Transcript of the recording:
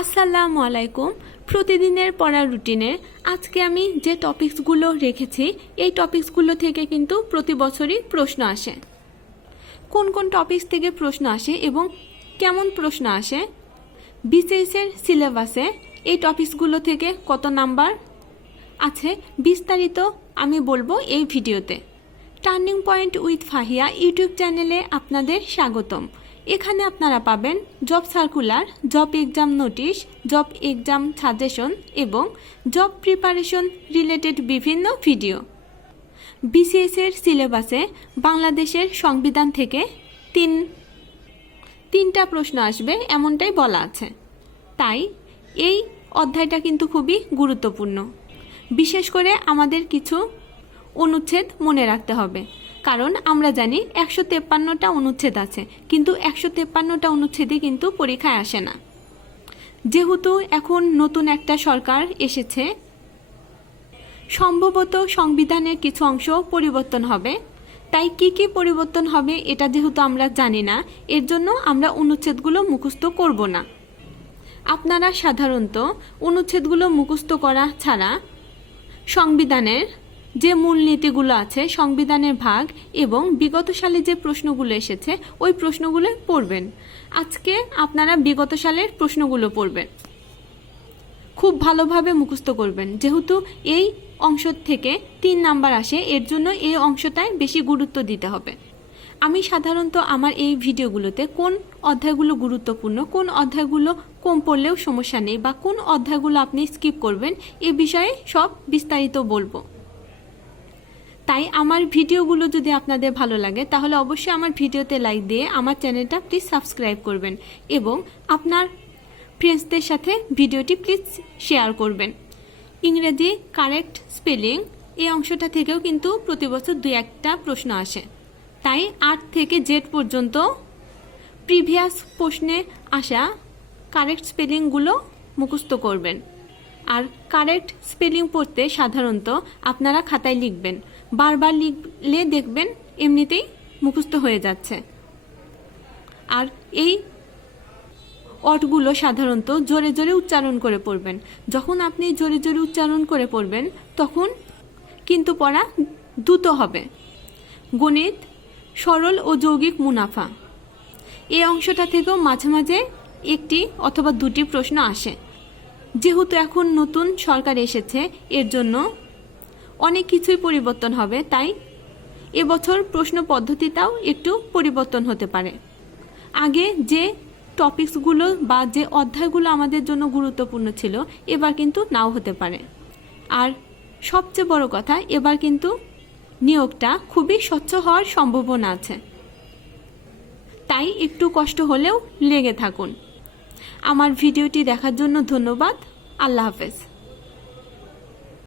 আসসালামু আলাইকুম। প্রতিদিনের পড়ার রুটিনে আজকে আমি যে টপিকসগুলো রেখেছি এই টপিকসগুলো থেকে কিন্তু প্রতি বছরই প্রশ্ন আসে। কোন কোন টপিকস থেকে প্রশ্ন আসে এবং কেমন প্রশ্ন আসে, বিসিএসের সিলেবাসে এই টপিকসগুলো থেকে কত নাম্বার আছে বিস্তারিত আমি বলবো এই ভিডিওতে। Turning point with Fahia YouTube চ্যানেলে আপনাদের স্বাগতম। এখানে আপনারা পাবেন job circular, job exam notice, job exam suggestion এবং জব প্রিপারেশন রিলেটেড বিভিন্ন ভিডিও। বিসিএসের সিলেবাসে বাংলাদেশের সংবিধান থেকে তিনটা প্রশ্ন আসবে এমনটাই বলা আছে। তাই এই অধ্যায়টা কিন্তু খুবই গুরুত্বপূর্ণ। বিশেষ করে আমাদের কিছু অনুচ্ছেদ মনে রাখতে হবে, কারণ আমরা জানি 153টা অনুচ্ছেদ আছে, কিন্তু 153টা অনুচ্ছেদই কিন্তু পরীক্ষায় আসে না। যেহেতু এখন নতুন একটা সরকার এসেছে, সম্ভবত সংবিধানের কিছু অংশ পরিবর্তন হবে। তাই কি কি পরিবর্তন হবে এটা যেহেতু আমরা জানি না, এর জন্য আমরা অনুচ্ছেদগুলো মুখস্থ করব না। আপনারা সাধারণত অনুচ্ছেদগুলো মুখস্থ করা ছাড়া সংবিধানের যে মূলনীতিগুলো আছে, সংবিধানের ভাগ এবং বিগত সালে যে প্রশ্নগুলো এসেছে ওই প্রশ্নগুলো পড়বেন। আজকে আপনারা বিগত সালের প্রশ্নগুলো পড়বেন, খুব ভালোভাবে মুখস্থ করবেন। যেহেতু এই অংশ থেকে 3 নাম্বার আসে, এর জন্য এই অংশটায় বেশি গুরুত্ব দিতে হবে। আমি সাধারণত আমার এই ভিডিওগুলোতে কোন অধ্যায়গুলো গুরুত্বপূর্ণ, কোন অধ্যায়গুলো কম পড়লেও সমস্যা নেই, বা কোন অধ্যায়গুলো আপনি স্কিপ করবেন এ বিষয়ে সব বিস্তারিত বলবো। তাই আমার ভিডিওগুলো যদি আপনাদের ভালো লাগে তাহলে অবশ্যই আমার ভিডিওতে লাইক দিয়ে আমার চ্যানেলটা প্লিজ সাবস্ক্রাইব করবেন এবং আপনার ফ্রেন্ডসদের সাথে ভিডিওটি প্লিজ শেয়ার করবেন। ইংরেজি কারেক্ট স্পেলিং এই অংশটা থেকেও কিন্তু প্রতি বছর 2-1টা প্রশ্ন আসে। তাই 8 থেকে জেড পর্যন্ত প্রিভিয়াস প্রশ্নে আসা কারেক্ট স্পেলিংগুলো মুখস্থ করবেন। আর কারেক্ট স্পেলিং পড়তে সাধারণত আপনারা খাতায় লিখবেন, বারবার লিখলে দেখবেন এমনিতেই মুখস্থ হয়ে যাচ্ছে। আর এই অর্থগুলো সাধারণত জোরে জোরে উচ্চারণ করে পড়বেন। যখন আপনি জোরে জোরে উচ্চারণ করে পড়বেন তখন কিন্তু পড়া দ্রুত হবে। গণিত সরল ও যৌগিক মুনাফা এই অংশটা থেকেও মাঝে মাঝে 1টি অথবা 2টি প্রশ্ন আসে। যেহেতু এখন নতুন সরকার এসেছে, এর জন্য অনেক কিছুই পরিবর্তন হবে। তাই এবছর প্রশ্ন পদ্ধতিটাও একটু পরিবর্তন হতে পারে। আগে যে টপিকসগুলো বা যে অধ্যায়গুলো আমাদের জন্য গুরুত্বপূর্ণ ছিল এবার কিন্তু নাও হতে পারে। আর সবচেয়ে বড় কথা, এবার কিন্তু নিয়োগটা খুবই স্বচ্ছ হওয়ার সম্ভাবনা আছে। তাই একটু কষ্ট হলেও লেগে থাকুন। আমার ভিডিওটি দেখার জন্য ধন্যবাদ। আল্লাহ হাফেজ।